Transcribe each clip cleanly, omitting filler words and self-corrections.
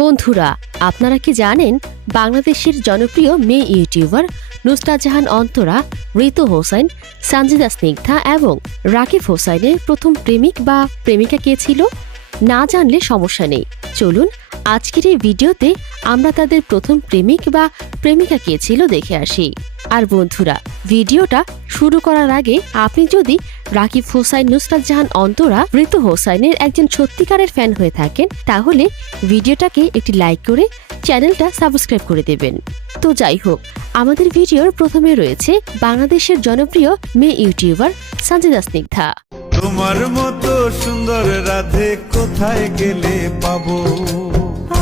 বন্ধুরা, আপনারা কি জানেন বাংলাদেশের জনপ্রিয় মেয়ে ইউটিউবার নুসরাত জাহান অন্তরা, ঋতু হোসেন, সানজিদা স্নিগ্ধা এবং রাকিব হোসেনের প্রথম প্রেমিক বা প্রেমিকা কে ছিল? না জানলে সমস্যা নেই, চলুন আজকের এই ভিডিওতে আমরা তাদের প্রথম প্রেমিক বা প্রেমিকা কে ছিল দেখে আসি। আর বন্ধুরা, ভিডিওটা শুরু করার আগে আপনি যদি রাকিব হোসেন, নুসরাত জাহান অন্তরা, ঋতু হোসেনের একজন সত্যিকারের ফ্যান হয়ে থাকেন তাহলে ভিডিওটাকে একটি লাইক করে চ্যানেলটা সাবস্ক্রাইব করে দেবেন। তো যাই হোক, আমাদের ভিডিওর প্রথমে রয়েছে বাংলাদেশের জনপ্রিয় মেয়ে ইউটিউবার সানজিদা স্নিগ্ধা। তোমার মতো সুন্দর রাধে কোথায় গেলে পাবো?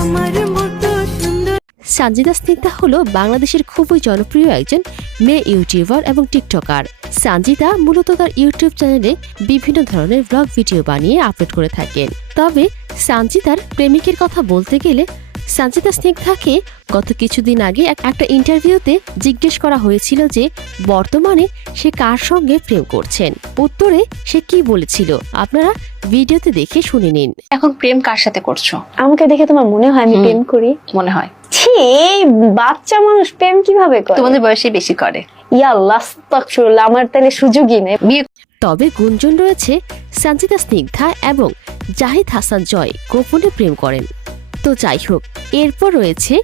আমার মতো সুন্দর। সানজিদা স্নিগ্ধা হলো বাংলাদেশের খুবই জনপ্রিয় একজন মেয়ে ইউটিউবার এবং টিকটকার। সানজিদা মূলত তার ইউটিউব চ্যানেলে বিভিন্ন ধরনের ব্লগ ভিডিও বানিয়ে আপলোড করে থাকেন। তবে সানজিদার প্রেমিকের কথা বলতে গেলে সানজিদা স্নিগ্ধাকে গত কিছুদিন আগে একটা ইন্টারভিউতে জিজ্ঞেস করা হয়েছিল যে বর্তমানে সে কার সঙ্গে প্রেম করছেন। উত্তরে সে কি বলেছিল আপনারা ভিডিওতে দেখে শুনে নিন। এখন প্রেম কার সাথে করছো? আমাকে দেখে তোমার মনে হয় আমি প্রেম করি? মনে হয়। ছি, এই বাচ্চা মানুষ প্রেম কিভাবে করে? তোমাদের বয়সে বেশি করে। ইয়া আল্লাহ, আস্তাগফিরুল্লাহ, আমার তাহলে সুযোগই নেই। বিয়ে তবে গুঞ্জন রয়েছে সানজিদা স্নিগ্ধা এবং জাহিদ হাসান জয় গোপনে প্রেম করেন। তো যাই হোক, এরপর রয়েছে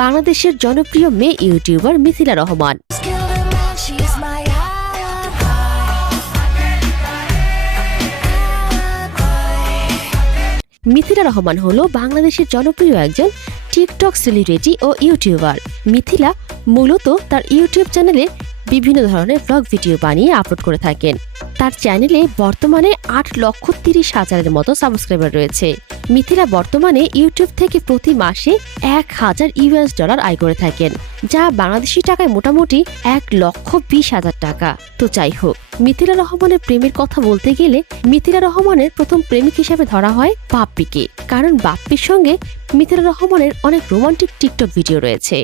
বাংলাদেশের জনপ্রিয় মেয়ে ইউটিউবার মিথিলা রহমান। মিথিলা রহমান হলো বাংলাদেশের জনপ্রিয় একজন টিকটক সেলিব্রিটি ও ইউটিউবার। মিথিলা মূলত তার ইউটিউব চ্যানেলে বিভিন্ন ধরনের ব্লগ ভিডিও বানিয়ে আপলোড করে থাকেন। তার চ্যানেলে বর্তমানে 8,30,000-এর মতো সাবস্ক্রাইবার রয়েছে। মিথিলা বর্তমানে ইউটিউব থেকে প্রতি মাসে $1,000 আয় করে থাকেন, যা বাংলাদেশি টাকায় মোটামুটি 1,20,000 টাকা। তো যাই হোক, মিথিলা রহমানের প্রেমের কথা বলতে গেলে মিথিলা রহমানের প্রথম প্রেমিক হিসেবে ধরা হয় বাপ্পিকে, কারণ বাপ্পির সঙ্গে মিথিলা রহমানের অনেক রোমান্টিক টিকটক ভিডিও রয়েছে।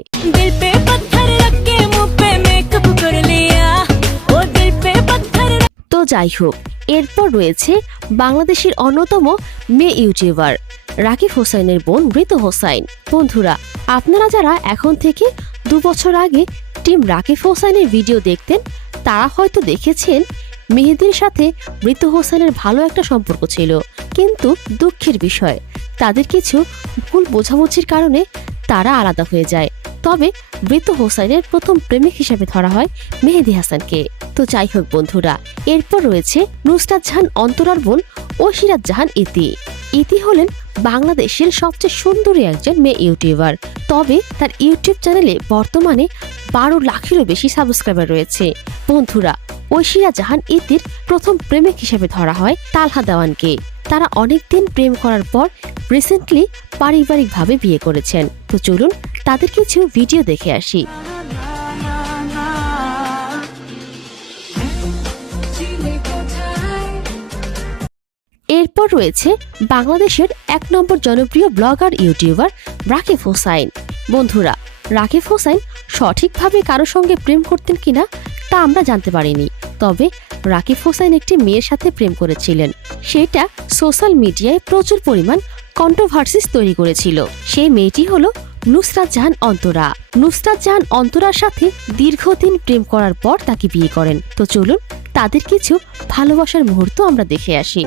তো যাই হোক, এরপর রয়েছে বাংলাদেশের অন্যতম মেয়ে ইউটিউবার রাকিব হোসেনের বোন ঋতু হোসেন। বন্ধুরা, আপনারা যারা এখন থেকে 2 বছর আগে টিম রাকিব হোসেনের ভিডিও দেখতেন তারা হয়তো দেখেছেন মেহেদীর সাথে ঋতু হোসেনের ভালো একটা সম্পর্ক ছিল, কিন্তু দুঃখের বিষয় তাদের কিছু ভুল বোঝাবুঝির কারণে তারা আলাদা হয়ে যায়। তবে ঋতু হোসেনের প্রথম প্রেমিক হিসেবে ধরা হয় মেহেদী হাসানকে। তো যাই হোক বন্ধুরা, এরপর রয়েছে নুসরাত জাহান অন্তরার বোন ঐশিরাত জাহান ইতি। ইতি হলেন বাংলাদেশের সবচেয়ে সুন্দরী একজন মেয়ে ইউটিউবার। তবে তার ইউটিউব চ্যানেলে বর্তমানে 12 লাখেরও বেশি সাবস্ক্রাইবার রয়েছে। বন্ধুরা, ঐশিরাত জাহান ইতির প্রথম প্রেমিক হিসেবে ধরা হয় তালহা দেওয়ানকে। তারা অনেকদিন প্রেম করার পর রিসেন্টলি পারিবারিকভাবে বিয়ে করেছেন। তো চলুন তাদের কিছু ভিডিও দেখে আসি। এরপর রয়েছে বাংলাদেশের 1 নম্বর জনপ্রিয় ব্লগার ইউটিউবার রাকিব হোসেন। বন্ধুরা, রাকিব হোসেন সঠিকভাবে কারো সঙ্গে প্রেম করতেন কিনা তা আমরা জানতে পারিনি। তবে রাকিব হোসেন একটি মেয়ের সাথে প্রেম করেছিলেন, সেটা সোশ্যাল মিডিয়ায় প্রচুর পরিমাণ কন্ট্রোভার্সিস তৈরি করেছিল। সেই মেয়েটি হলো নুসরাত জাহান অন্তরা। নুসরাত জাহান অন্তরার সাথে দীর্ঘদিন প্রেম করার পর তাকে বিয়ে করেন। তো চলুন তাদের কিছু ভালোবাসার মুহূর্ত আমরা দেখে আসি।